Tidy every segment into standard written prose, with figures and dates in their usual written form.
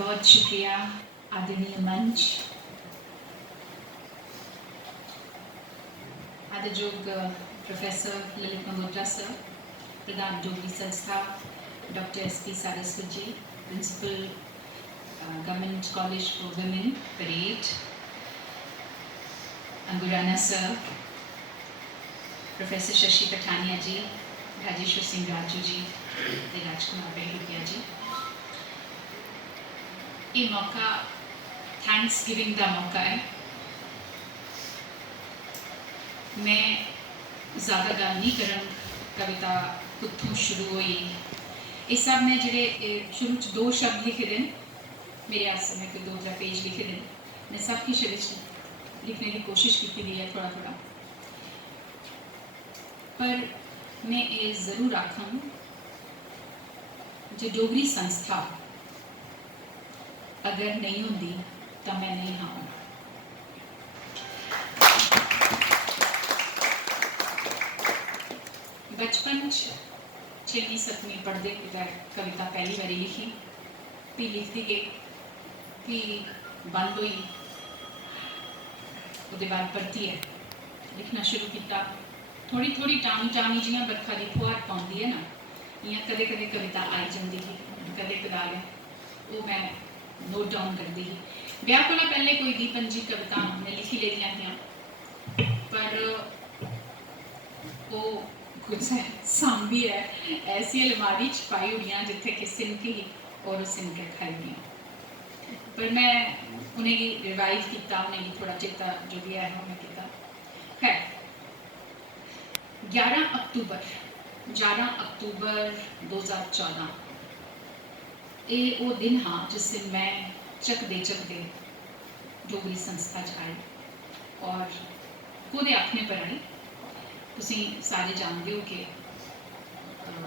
बहुत शुक्रिया आदरणीय मंच, आदरयोग प्रोफेसर ललित मंगोत्रा सर, प्रधान डोगरी संस्था doctor SP Saraswat ji, principal government college for women parade Angurana sir, professor Shashi Pathania ji, Rajeshwar Singh Raju ji, Rajkumar Bahlukiya ji. ये मौका थैंक्स गिविंग का मौका है। मैं ज़्यादा गल नहीं करन, कविता कुत्थों शुरू हुई इस सब में जेडे शुरू च 2 शब्द लिखे देन, मेरे आस में कोई 2-3 पेज लिखे देन, मैं सब की लिखने की कोशिश की है थोड़ा थोड़ा, पर मैं ये ज़रूर आखूँ जो डोगरी संस्था अगर नहीं होंगी तो मैं नहीं हाँ। बचपन 6वीं 7वीं पढ़ते कविता पहली बारी लिखी, भी लिखती गई, भी बंद हुई, उसके बाद परती है लिखना शुरू किया। थोड़ी थोड़ी टामी टामी जियां बरखा की फुहार पाँदी है ना, इं कदे कदे कविता आई जाती थी, कदे कदार वो मैं नोट डाउन करती थी। ब्याह को पहले कोई 20-25 कविता मैं लिखी लेदियां थी, पर वो कुछ सांभी है ऐसी अलमारी च पाई हुई जिथे कि सिनकी और सिनके खाई हुई, पर मैं उन्हें रिवाइव किया, उन्हें थोड़ा चेता जो भी है उन्हें किया। खैर 11 अक्टूबर 2014 ये वो दिन हाँ जिस दिन मैं चकते डोगरी संस्था आई और खुद आखने पर आई। तुसी सारे जानते हो कि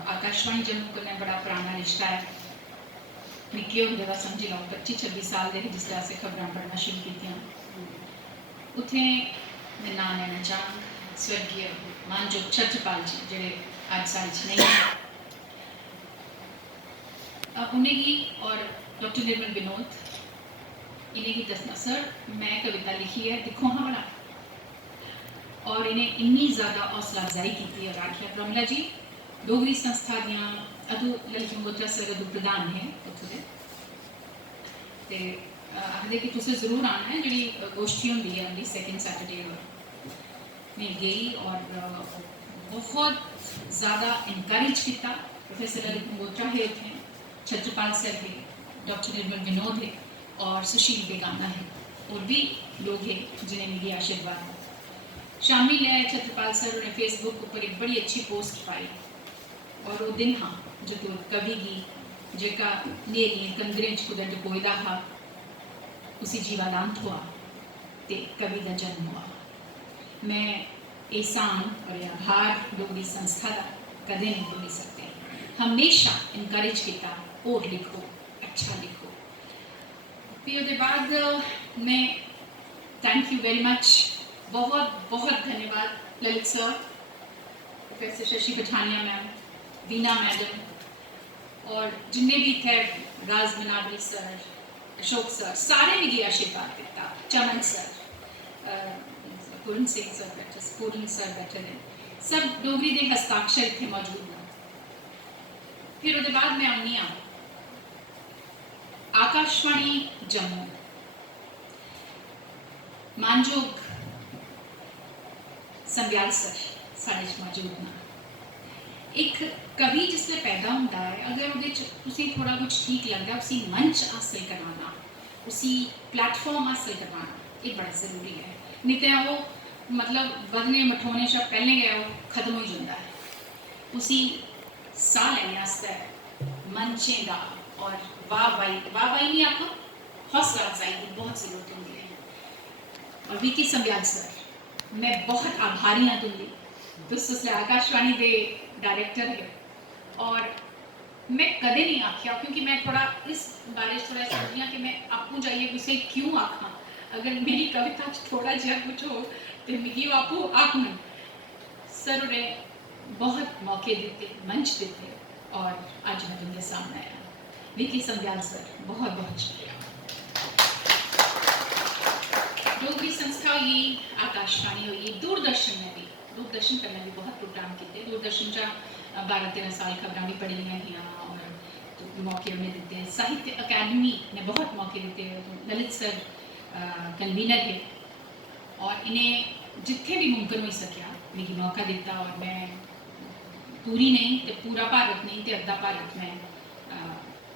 आकाशवाणी जम्मू को बड़ा पुराना रिश्ता है। निक्के होंदे दा समझी लो 25-26 साल के जिसले असें खबरां पढ़ना शुरू कीतियां, उत्थे मैं नाम लेना चाहां स्वर्गीय मानजोग छत्रपाल जी जेडे अज साल च नहीं है, उन्हें और डॉक्टर निर्मल विनोद इन्हें दसना सर मैं कविता लिखी है दिखो हाँ भला, और इन्हें इन्नी ज़्यादा हौसला अफजाई की और आखिया प्रमिला जी डोगरी संस्था दियाँ अदू ललित मंगोत्रा सर अदू प्रधान है उत्थों दे आखदे कि तुसें जरूर आना है, जी गोष्ठी होंगी है उनकी 2nd सैटरडे में गई और बहुत ज़्यादा इनकरेज किया। प्रोफेसर ललित मंगोत्रा है उठे, छत्रपाल सर है, डॉक्टर निर्मल विनोद है और सुशील बेगाना है, और भी लोग हैं जिन्हें मेरी आशीर्वाद शामिल है। छत्रपाल सर ने फेसबुक पर एक बड़ी अच्छी पोस्ट पाई और वो दिन हाँ जो तो कवि की जेका नेरियें कंदरें कुदै डकोयदा हा उसी जीवादांत हुआ ते कवि का जन्म हुआ। मैं एहसान और आभार डोगरी संस्था का कदे नहीं भूल सकते, हमेशा इनकरेज किया और लिखो अच्छा लिखो। फिर उसके बाद मैं थैंक यू वेरी मच, बहुत बहुत धन्यवाद Lalit sir, professor Shashi Pathania ma'am, Bina madam और जिन्हें भी थे राज मनावली सर, अशोक सर, सारे मेरी आशीर्वाद दिता, चमन सर, पूर्ण सिंह सर बैठे, पूर्ण सर बैठे ने, सब डोगरी के हस्ताक्षर इतने मौजूद हैं। फिर उसके बाद मैं आनी हाँ आकाशवाणी जम्मू, मानजोग संब्याल सर साढ़े मौजूद ना। एक कवि जिससे पैदा होता है अगर उसे थोड़ा कुछ ठीक लगता है, उसी मंच हासिल करवाना, उसी प्लेटफॉर्म हासिल करवाना ये बड़ा ज़रूरी है, नहीं तो वो मतलब बदने मठोने शा पहले गया वो खत्म हो जाता है। उसी साह लेने वास्ते मंचें का और वाहवाही नहीं आखो हौसला अफजाई की बहुत ज़रूरत होती है। और विकी संब्याल सर मैं बहुत आभारी हाँ तुमकी, तुस उसले आकाशवाणी के डायरेक्टर है और मैं कदे नहीं आख्या, क्योंकि मैं थोड़ा इस बारे थोड़ा समझी हाँ कि मैं आपको जाइए किसे क्यों आखा, अगर मेरी कविता थोड़ा जहा कुछ हो तो मिगी आपको आखना। सर ने बहुत मौके दिते, मंच दिते और आज मैं तुम्हारे सामने आया। विकी संध्याल सर, बहुत बहुत शुक्रिया। डोगरी संस्था होई, आकाशवाणी होई, दूरदर्शन में भी, दूरदर्शन पर मैं भी बहुत प्रोग्राम किए। दूरदर्शन चा 12-13 साल खबरां भी पढ़ी हैं और तो मौके उन्हें दिते। साहित्य अकादमी ने बहुत मौके दिते। ललित सर कन्वीनर है और इन्हें जिथे भी मुमकिन हो सकिया मुझे मौका दिता और मैं पूरी नहीं तो पूरा भारत नहीं तो अद्धा भारत में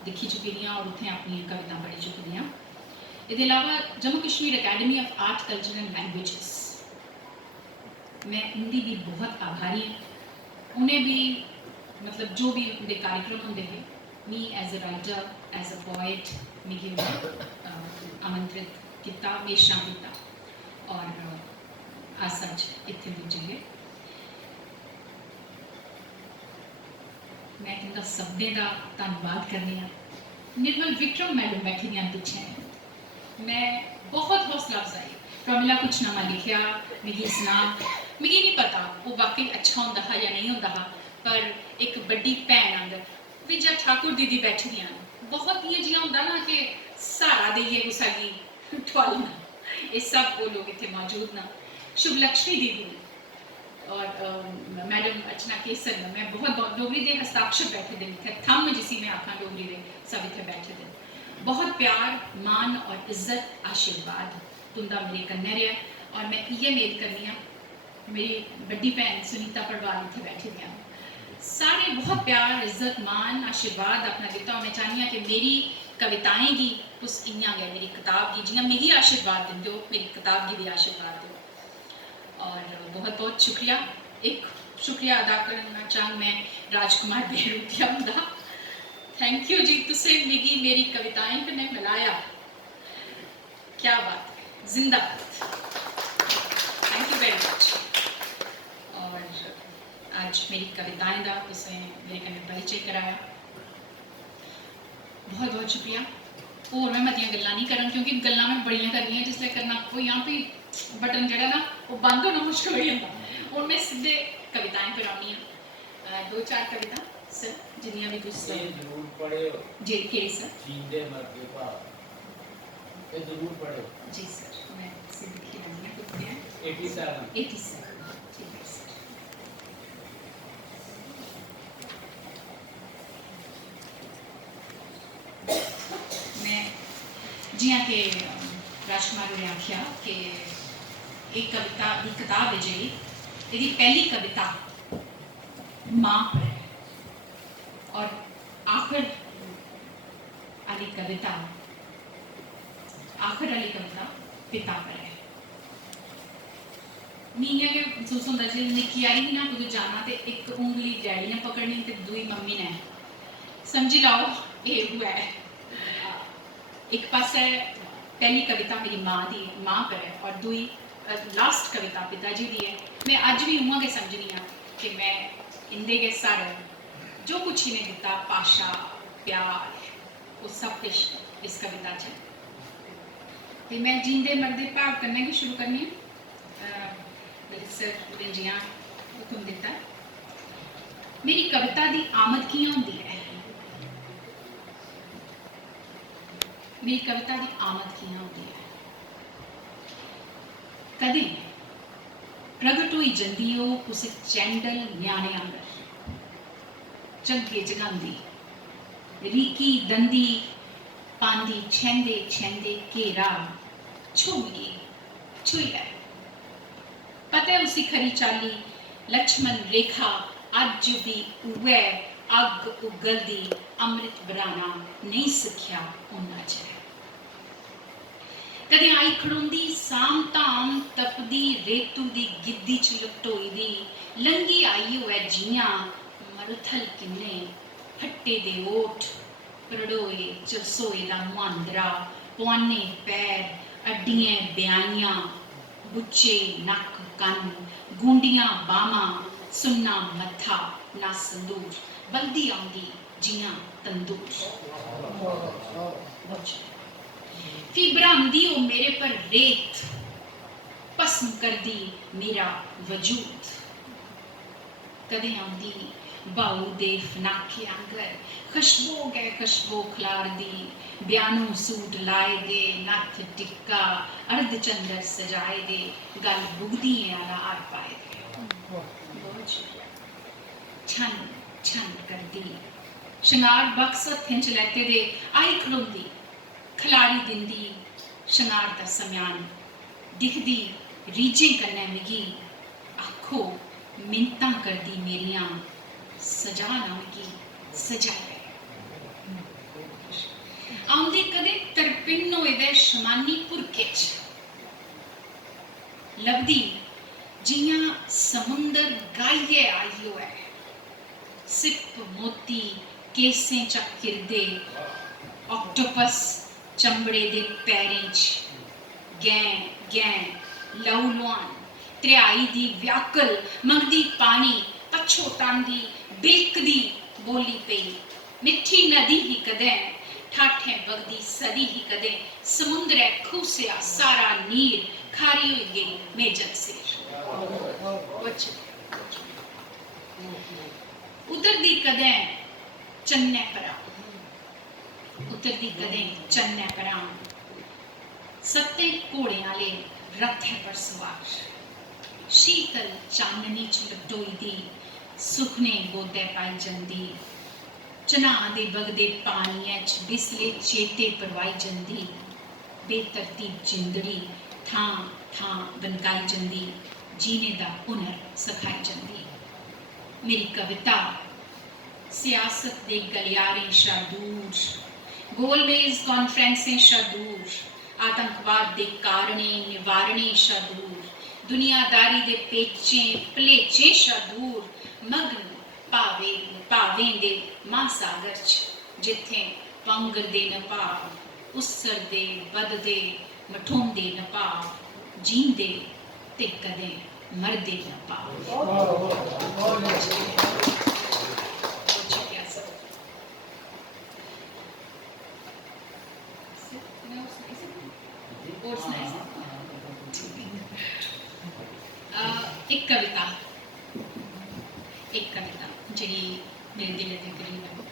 दिखी चुकी दी और उत्थे अपनी कविता पढ़ी चुकी दी। इसके अलावा Jammu Kashmir academy of art culture and languages, मैं उनकी भी बहुत आभारी हूँ। उन्हें भी मतलब जो भी उनके कार्यक्रम होंगे हैं, me as a writer as a poet मिगी आमंत्रित किया, मेशा किया और आज सच इतने पुजे है। मैं तुमका सबने का धन्यवाद करनी हाँ। निर्मल विक्रम मैडम बैठी हैं पीछे, मैं बहुत हौसला अफजाई। प्रमिला कुछ नामा लिखा मिगी सुना, मिगी नहीं पता वो वाकई अच्छा होंदा है या नहीं होंदा है, पर एक बड़ी भैन आंगर विजय ठाकुर दीदी बैठी दी, बहुत ये जिया होंदा ना कि सहारा देइए कुसा की ठवालना, ये सब वो लोग इतने मौजूद ना। शुभलक्ष्मी दीदी और मैडम अर्चना केसर, मैं बहुत डोगरी के हस्ताक्षर बैठे दिन थे, थम जिसी मैं आखा डोगरी के सब इतने बैठे दिन। बहुत प्यार, मान और इज्जत, आशीर्वाद तुंदा मेरे कन्ने रहा और मैं ये उम्मीद करनी हाँ। मेरी बड़ी भैन सुनीता पड़वाल इतने बैठे दी, सारे बहुत प्यार, इज्जत, मान, आशीर्वाद अपना दिता और मैं चाहनी हाँ कि मेरी कविताएं की उस इं गए मेरी किताब की जियां मिगी आशीर्वाद देंगे हो, मेरी किताब की भी आशीर्वाद दो। और बहुत बहुत शुक्रिया। एक शुक्रिया अदा करना चाहूँ मैं राजकुमार बेरूतिया का, थैंक यू जी, तुसे मिगी मेरी कविताएं कने मिलाया, क्या बात है, जिंदाबाद, थैंक यू वेरी मच। और आज मेरी कविताएं का तुसे मेरे कने परिचय कराया, बहुत बहुत शुक्रिया। और मैं मतियां गल्लां नहीं करन क्योंकि गल्लां मैं बड़ियां करनियां जिसले करना कोई यहाँ पे बटन जड़ा ना वो बंद होना मुश्किल हो जाता। और मैं सीधे कविताएं पर आनी हाँ, 2-4 कविता सर जिन्नियां भी तुस जरूर पढ़ियो जी। केड़ी सर? जींदे मरदे भाव, ये जरूर पढ़ियो जी सर, मैं सीधे लिखी रही हूं कितने हैं 87 ठीक है सर। मैं जियां के राजकुमार ने आख्या कि एक कविता की किताब है जी, यदि पहली कविता माँ पर है और आखिर वाली कविता पिता पर है। मीनिया के महसूस होता जो निक्की आई ही ना कुछ जाना तो एक उंगली डैडी ने पकड़नी तो दूई मम्मी ने, समझी लाओ ये हुआ है। एक पास है पहली कविता मेरी माँ पर है और दुई लास्ट कविता पिताजी की है। मैं अज भी उहाँ के समझनी हाँ कि मैं इंदे के सारे जो कुछ ही ने दिता, पाशा प्यार, वो सब कुछ इस कविता च। तो मैं जींदे मरदे भाव करने की शुरू करनी है। सर ने जियां हुक्म दिता, मेरी कविता की आमद कियां होंदी है, मेरी कविता की आमद कियां होंदी है। कदे प्रगट हुई जंदी हो उस चैंडल न्याणे आंगर, झग्गे जगांदी रीकी दंदी पांदी छेंदे छेंदे घेरा छुई छुई है। पता उसी खरी चाली लक्ष्मण रेखा अज भी उवे अग उगलदी अमृत बनाना नहीं सिखिया उन्ना च। कदे आई खड़ोंदी साम धाम तपदी रेतू दी गिद्दी च लपटोई दी, लंगी आई होए जियां मरुथल किन्ने फट्टे दे ओठ परड़ोए चरसोए दा मुआंदरा, पुआने पैर अड्डियां ब्यानियां बुच्चे नक कन गूंडियां बामा सुन्ना मत्था ना संदूर, बलदी आउंदी जियां तंदूर। फिर बरामदी ओ मेरे पर रेत, भस्म कर दी मेरा वजूद। कदे आउंदी बाऊ दे फनाके आंगर खुशबू गए खुशबू खलार दी ब्यानू सूट लाए दे नथ टिक्का अर्ध चंदर सजाए दे गल बुगदी आला आर पाए दे बहुत शुक्रिया छन छन करदी शंगार बक्स हत्थें च लैते दे आई खड़ोंदी खलारी दिंदी शंगार दा सम्यान दिखदी रीझें कन्नै मिगी आखो मिन्नतां करदी मेरियां सजा ना मिगी सजाए आउंदे कदे तरपिन्न होए दे शमानी पुरके च लभदी जियां समुंदर गाइयै आई होऐ सिप मोती केसें चा किरदे ऑक्टोपस चमड़े दे पैरें च गैं गैं लहू लुहान त्रियाई दी व्याकुल मंगदी पानी पछोतांदी बिलकदी बोली पेई मिठी नदी ही कदें ठाठें बगदी सदी ही कदें समुंदरै खूसिया सारा नीर खारी होई गई मेजन सिर उतरदी कदें चन्नै परा उतरदी कदें चन्नै परा सत्ते घोड़े आले रथै पर सवार शीतल चांदनी च लटोई दी सुखने गोदे पाई जंदी चनां दे बगदे पानियै च बिसले चेते परवाई जंदी बेतरतीब जिंदड़ी थां थां बनकाई जंदी जीने दा हुनर सखाई जंदी मेरी कविता सियासत दे गलियारें शा दूर गोलमेज कॉन्फ्रेंसें शा दूर आतंकवाद दे कारणें निवारणें शा दूर दुनियादारी दे पेचें भलेचें शा दूर मग्न भावें दे महासागर च जित्थें पंगरदे न भाव उस्सरदे बधदे मठोंदे न भाव जींदे ते कदें मरदे न भाव एक कविता जी मेरे दिल के करीब है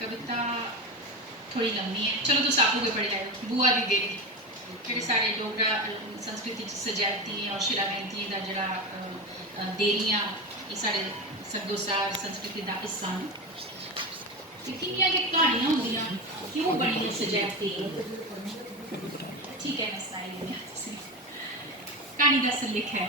कविता थोड़ी लम्मी है चलो तुस आपू के पढ़ी जाओ बुआ दी देरी जेह्ड़े साढ़े डोगरा संस्कृति च सजावती और शिलावैंतियें दा जेह्ड़ा देरियां एह् साढ़े सग्गोसार संस्कृति दा हिस्सा न किन्नियां गै क्हानियां होंदियां क्यों बनी सजावती ठीक है मैं सनाई कहानी का सिरलिख है